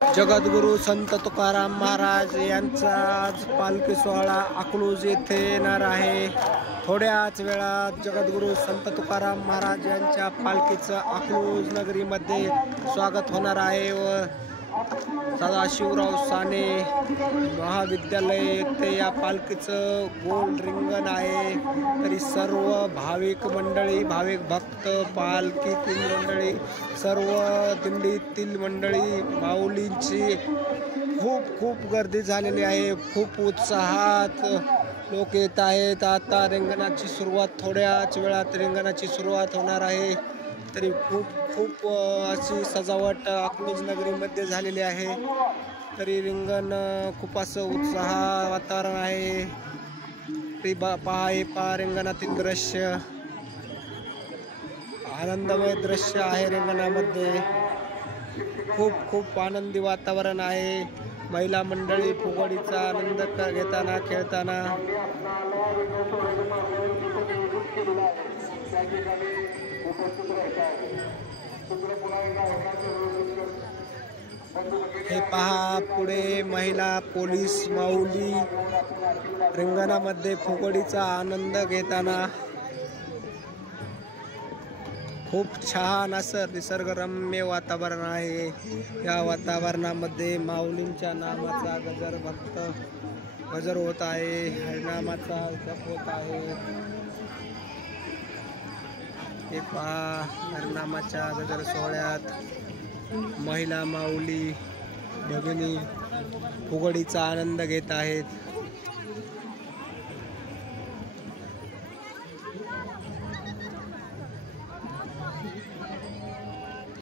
जगद्गुरू संत तुकाराम महाराज यांचा आज पालखी सोहळा अकलूज येथे येणार आहे। थोड्याच वेळात जगद्गुरू संत तुकाराम महाराज यांच्या पालखीचं अकलूज नगरीमध्ये स्वागत होणार आहे व सदाशिवराव साने महाविद्यालय येथे या पालखीचं गोल रिंगण आहे। तरी सर्व भाविक मंडळी, भाविक भक्त, पालखीतील मंडळी, सर्व दिंडीतील मंडळी, माऊलींची खूप गर्दी झालेली आहे। खूप उत्साहात लोक येत आहेत। आता रिंगणाची सुरुवात, थोड्याच वेळात रिंगणाची सुरुवात होणार आहे। तरी खूप अशी सजावट अकलूज नगरीमध्ये झालेली आहे। तरी रिंगण खूप असं उत्साह वातावरण आहे। तरी पहा रिंगणातील दृश्य, आनंदमय दृश्य आहे। रिंगणामध्ये खूप आनंदी वातावरण आहे। महिला मंडळी फुगडीचा आनंद घेताना खेळताना हे पहा, पुढे महिला, पोलीस, माऊली रिंगणामध्ये फुगडीचा आनंद घेताना खूप छान असं निसर्गरम्य वातावरण आहे। या वातावरणामध्ये माऊलींच्या नामाचा गजर होत आहे, हरिनामाचा जप होत आहे। हे पहा, हरिनामाच्या गजर सोहळ्यात महिला, माऊली, भगिनी फुगडीचा आनंद घेत आहेत।